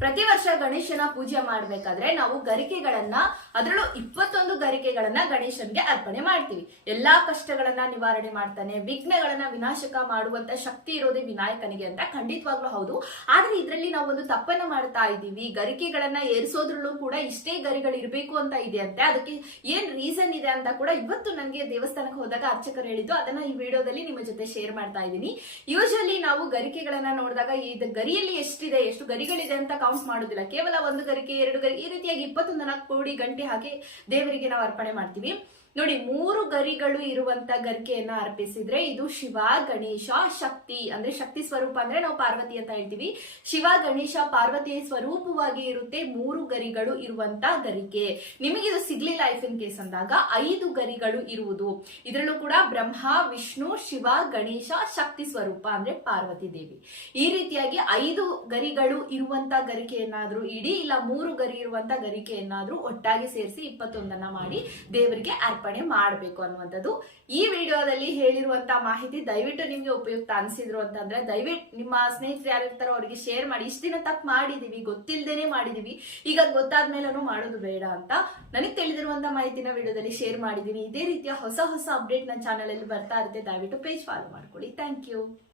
ಪ್ರತಿ ವರ್ಷ ಗಣೇಶನ ಪೂಜೆ ಮಾಡ್ಬೇಕಾದ್ರೆ ನಾವು ಗರಿಕೆಗಳನ್ನ ಅದರಲ್ಲೂ ಇಪ್ಪತ್ತೊಂದು ಗರಿಕೆಗಳನ್ನ ಗಣೇಶನ್ಗೆ ಅರ್ಪಣೆ ಮಾಡ್ತೀವಿ. ಎಲ್ಲಾ ಕಷ್ಟಗಳನ್ನ ನಿವಾರಣೆ ಮಾಡ್ತಾನೆ, ವಿಘ್ನಗಳನ್ನ ವಿನಾಶಕ ಮಾಡುವಂತ ಶಕ್ತಿ ಇರೋದೇ ವಿನಾಯಕನಿಗೆ ಅಂತ ಖಂಡಿತವಾಗ್ಲೂ ಹೌದು. ಆದ್ರೆ ಇದರಲ್ಲಿ ಒಂದು ತಪ್ಪನ್ನ ಮಾಡ್ತಾ ಇದ್ದೀವಿ. ಗರಿಕೆಗಳನ್ನ ಏರಿಸೋದ್ರಲ್ಲೂ ಕೂಡ ಇಷ್ಟೇ ಗರಿಗಳು ಇರಬೇಕು ಅಂತ ಇದೆ ಅಂತೆ. ಅದಕ್ಕೆ ಏನ್ ರೀಸನ್ ಇದೆ ಅಂತ ಕೂಡ ಇವತ್ತು ನನಗೆ ದೇವಸ್ಥಾನಕ್ಕೆ ಹೋದಾಗ ಅರ್ಚಕರು ಹೇಳಿದ್ದು, ಅದನ್ನ ಈ ವಿಡಿಯೋದಲ್ಲಿ ನಿಮ್ಮ ಜೊತೆ ಶೇರ್ ಮಾಡ್ತಾ ಇದ್ದೀನಿ. ಯೂಶಲಿ ನಾವು ಗರಿಕೆಗಳನ್ನ ನೋಡಿದಾಗ ಈ ಗರಿಯಲ್ಲಿ ಎಷ್ಟಿದೆ, ಎಷ್ಟು ಗರಿಗಳಿದೆ ಅಂತ ಕೌಂಟ್ ಮಾಡೋದಿಲ್ಲ. ಕೇವಲ ಒಂದು ಗರಿಕೆ, ಎರಡು ಗರಿ, ಈ ರೀತಿಯಾಗಿ ಇಪ್ಪತ್ತೊಂದು ನಾಲ್ಕು ಕೋಡಿ ಗಂಟೆ ಹಾಕಿ ದೇವರಿಗೆ ನಾವು ಅರ್ಪಣೆ ಮಾಡ್ತೀವಿ. ನೋಡಿ, ಮೂರು ಗರಿಗಳು ಇರುವಂತ ಗರಿಕೆಯನ್ನ ಅರ್ಪಿಸಿದ್ರೆ ಇದು ಶಿವ, ಗಣೇಶ, ಶಕ್ತಿ. ಅಂದ್ರೆ ಶಕ್ತಿ ಸ್ವರೂಪ ಅಂದ್ರೆ ನಾವು ಪಾರ್ವತಿ ಅಂತ ಹೇಳ್ತೀವಿ. ಶಿವ, ಗಣೇಶ, ಪಾರ್ವತಿಯ ಸ್ವರೂಪವಾಗಿ ಇರುತ್ತೆ ಮೂರು ಗರಿಗಳು ಇರುವಂತ ಗರಿಕೆ. ನಿಮಗೆ ಇದು ಸಿಗ್ಲಿಲ್ಲ ಲೈಫ್ ಇನ್ ಕೇಸ್ ಅಂದಾಗ, ಐದು ಗರಿಗಳು ಇರುವುದು. ಇದರಲ್ಲೂ ಕೂಡ ಬ್ರಹ್ಮ, ವಿಷ್ಣು, ಶಿವ, ಗಣೇಶ, ಶಕ್ತಿ ಸ್ವರೂಪ ಅಂದ್ರೆ ಪಾರ್ವತಿ ದೇವಿ. ಈ ರೀತಿಯಾಗಿ ಐದು ಗರಿಗಳು ಇರುವಂತ ಗರಿಕೆಯನ್ನಾದ್ರೂ ಇಡೀ, ಇಲ್ಲ ಮೂರು ಗರಿ ಇರುವಂತ ಗರಿಕೆಯನ್ನಾದ್ರೂ ಒಟ್ಟಾಗಿ ಸೇರಿಸಿ ಇಪ್ಪತ್ತೊಂದನ್ನ ಮಾಡಿ ದೇವರಿಗೆ ಅರ್ಪಣೆ ಮಾಡಬೇಕು ಅನ್ನುವಂಥದ್ದು. ಈ ವಿಡಿಯೋದಲ್ಲಿ ಹೇಳಿರುವಂತಹ ಮಾಹಿತಿ ದಯವಿಟ್ಟು ನಿಮ್ಗೆ ಉಪಯುಕ್ತ ಅನಿಸಿದ್ರು ಅಂತಂದ್ರೆ ದಯವಿಟ್ಟು ನಿಮ್ಮ ಸ್ನೇಹಿತರು ಯಾರಿರ್ತಾರೋ ಅವರಿಗೆ ಶೇರ್ ಮಾಡಿ. ಇಷ್ಟ ದಿನ ತಪ್ಪು ಮಾಡಿದೀವಿ ಗೊತ್ತಿಲ್ಲದೇನೆ ಮಾಡಿದೀವಿ. ಈಗ ಗೊತ್ತಾದ್ಮೇಲೂ ಮಾಡೋದು ಬೇಡ ಅಂತ ನನಗೆ ತಿಳಿದಿರುವಂತಹ ಮಾಹಿತಿನ ವಿಡಿಯೋದಲ್ಲಿ ಶೇರ್ ಮಾಡಿದ್ದೀನಿ ಇದೇ ರೀತಿಯ ಹೊಸ ಹೊಸ ಅಪ್ಡೇಟ್ ನನ್ನ ಚಾನಲ್ ಅಲ್ಲಿ ಬರ್ತಾ ಇರುತ್ತೆ. ದಯವಿಟ್ಟು ಪೇಜ್ ಫಾಲೋ ಮಾಡ್ಕೊಳ್ಳಿ. Thank you